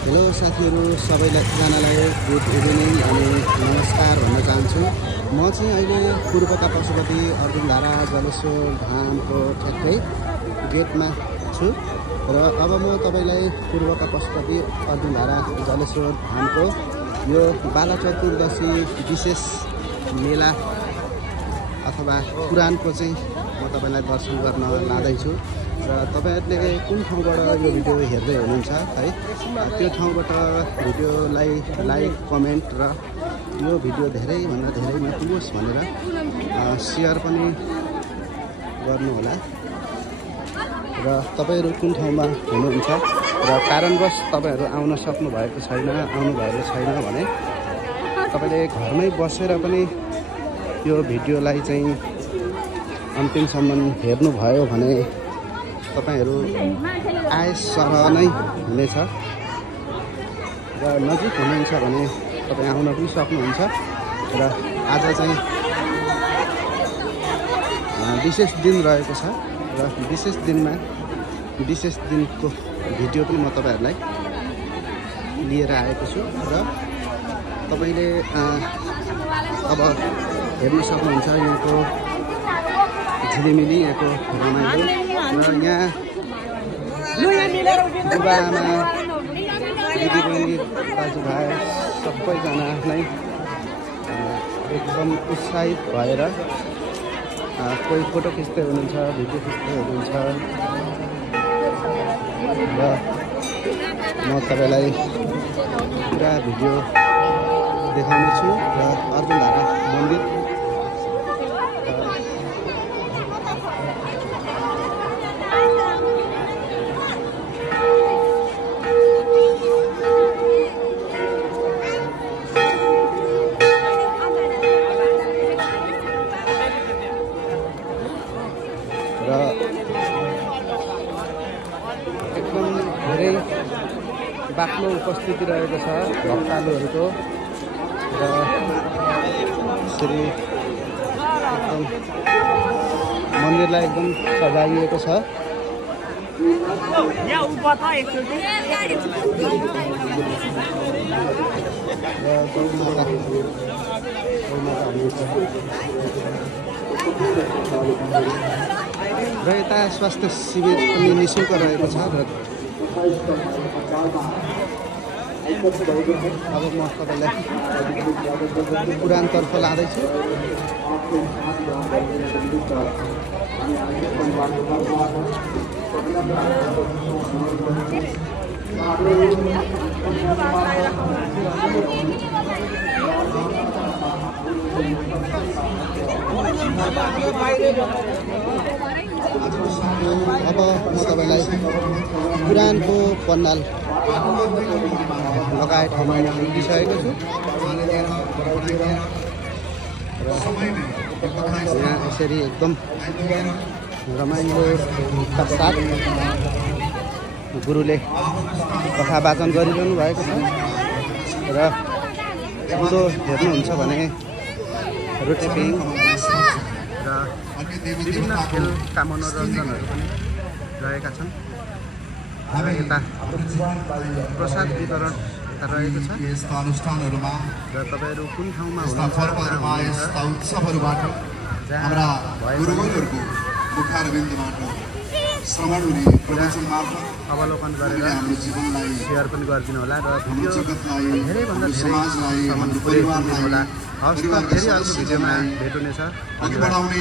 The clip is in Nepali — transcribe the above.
हेलो साथीहरू सबैजनालाई गुड इभिनिङ अनि नमस्कार भन्न चाहन्छु। म चाहिँ अहिले पूर्वका पशुपति अर्जुनधारा जलेश्वर धामको ठ्याक्कै गेटमा छु र अब म तपाईलाई पूर्वका पशुपति अर्जुनधारा जलेश्वर धामको यो बाला चतुर्दशी विशेष मेला अथवा पुराणको चाहिँ म तपाईलाई दर्शन गर्न लाँदैछु र तपाईहरुले कुन ठाउँबाट यो भिडियो हेर्दै हुनुहुन्छ है त्यो ठाउँबाट भिडियोलाई लाइक कमेन्ट र यो भिडियो धेरै भन्दा धेरैमा पुगोस् भनेर शेयर पनि गर्नु होला र तपाईहरु कुन ठाउँमा हुनुहुन्छ र कारणवश तपाईहरु आउन सक्नु भएको छैन आउनु भएको छैन भने तपाईले घरमै बसेर पनि यो भिडियोलाई चाहिँ अन्तिमसम्म हेर्नु भयो भने तपाईहरु आए सरह नै हुनेछ र नजिक हुनुहुन्छ भने तपाई आउन पनि सक्नुहुन्छ र आज चाहिँ विशेष दिन रहेको छ र विशेष दिनको भिडियो पनि म तपाईहरुलाई लिएर आएको छु र तपाईले अब हेर्न सक्नुहुन्छ यहाँको झिलिमिली यहाँको रमाइलो र यहाँ बुबाआमा दिदीबहिनी दाजुभाइ सबैजना नै एकदम उत्साहित भएर कोही फोटो खिच्दै हुनुहुन्छ भिडियो खिच्दै हुनुहुन्छ र म तपाईलाई पुरा भिडियो देखाउनेछु र अर्जुनधारा मन्दिर र एकदम धेरै बाक्लो उपस्थिति रहेको छ भक्तालुहरूको र यसरी एकदम मन्दिरलाई एकदम सजाइएको छ र यता स्वास्थ्य शिविर पनि निःशुल्क रहेको छ र अब म तपाईलाई पुराणतर्फ लाँदैछु अब म तपाईलाई पुराणको पन्डाल लगाए ठाउँमा पुगिसकेको छु र यहाँ यसरी एकदम रमाइलो साथ गुरुले कथा वाचन गरिरहनु भएको छ र यसो हेर्नुहुन्छ भने रोटेपिङ र विभिन्न खेलका मनोरञ्जनहरू पनि रहेका छन् र यता प्रसाद वितरण यता रहेको छ यस्ता अनुष्ठानहरुमा र तपाईहरु कुन ठाउँमा हुनुहुन्छ उत्सवहरुबाट हाम्रा गुरुवरहरूको मुखारविन्दबाट श्रवण हुने प्रवचन मार्फत अवलोकन गरेर हाम्रो जीवनलाई शेयर पनि गरिदिनु होला र भिडियो जगतलाई धेरै भन्दा धेरै समाजलाई सम्म पुर्याइदिनु होला। हवस् त फेरि अर्को भिडियोमा भेट हुनेछ। अघि बढाउने